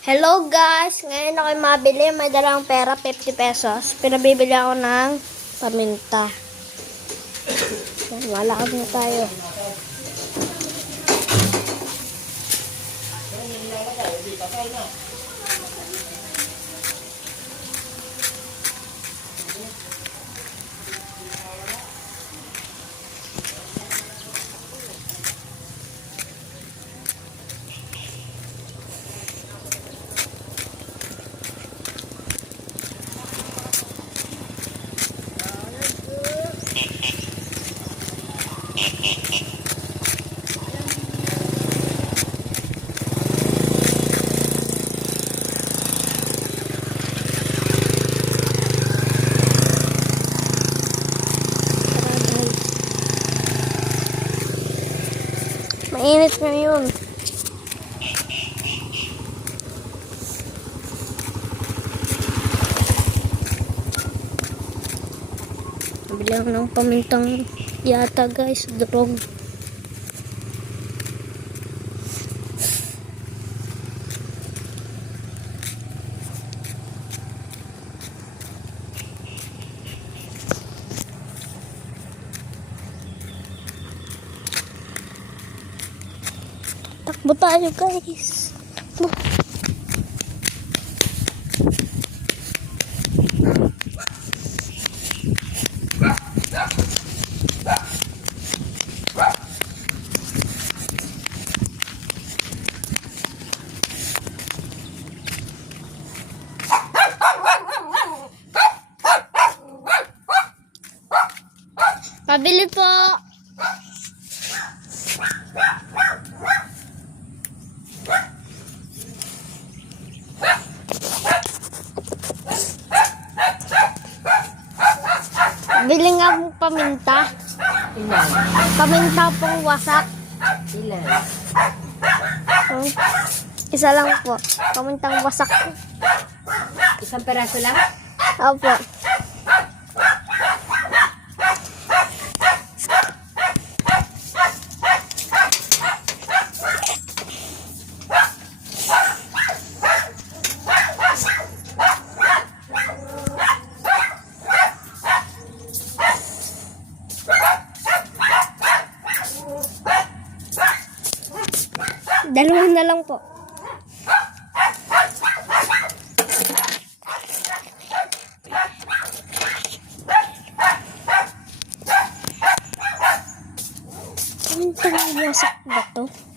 Hello guys! Ngayon ako'y mabili. May dalang pera, 50 pesos. Pinabibili ako ng paminta. Yan, malakad na tayo. Mainit ngayon. Nabili ako ng pamintang yata guys, drog. Takbo tayo guys. Takbo. Pabili po. Bili nga po paminta. Ilan? Paminta pong wasak. Ilan? Isa lang po. Pamintang wasak. Isang peraso lang? Opo. Dalawa na lang po. Pamintang wasak ba to?